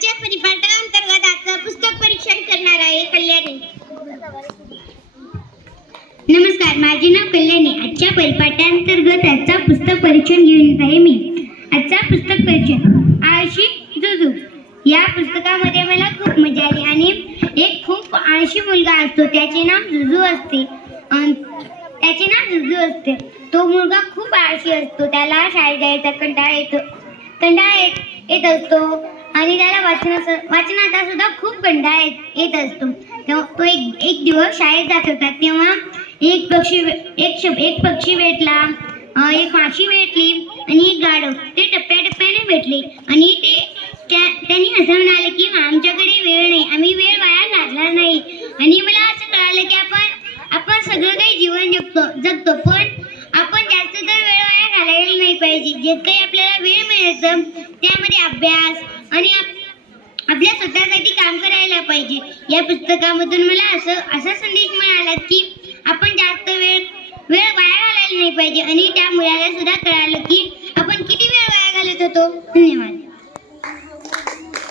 आजच्या परिपाठांतर्गत आजचं पुस्तक परीक्षण करणार आहे कल्याणी. नमस्कार माझे नाव कल्याणी. आजच्या परिपाठांतर्गत आजचा पुस्तक परीक्षण घेऊन आहे मी. आजचा पुस्तक परीक्षण आळशी जुजू. या पुस्तकामध्ये मला खूप मजा आली आणि एक खूप आळशी मुलगा असतो त्याचे नाव जुजू असते. त्याचे नाव जुजू असते. तो मुलगा खूप आळशी असतो त्याला शाळेत जायचा कंटाळा येतो कंटाळा येत येत असतो. आणि त्याला वाचनाचा वाचनाचा सुद्धा खूप कंटाळा येत येत असतो. तेव्हा तो एक एक दिवस शाळेत जात होता. तेव्हा एक पक्षी एक शब एक पक्षी भेटला. एक माशी भेटली आणि एक गाढव. ते टप्प्याटप्प्याने भेटले. आणि ते त्या त्यांनी असं म्हणाले की आमच्याकडे वेळ नाही. आम्ही वेळ वाया घालणार नाही. आणि मला असं कळालं की आपण आपण सगळं काही जीवन जगतो जगतो. पण आपण जास्त तर वेळ वाया घालायला नाही पाहिजे. जे काही आपल्याला वेळ मिळतं त्यामध्ये अभ्यास आणि आपल्या स्वतःसाठी काम करायला पाहिजे. या पुस्तकामधून मला असं असा संदेश मिळाला की आपण जास्त वेळ वेळ वाया घालायला नाही पाहिजे. आणि त्या मुलाला सुद्धा कळालं की आपण किती वेळ वाया घालत होतो. धन्यवाद.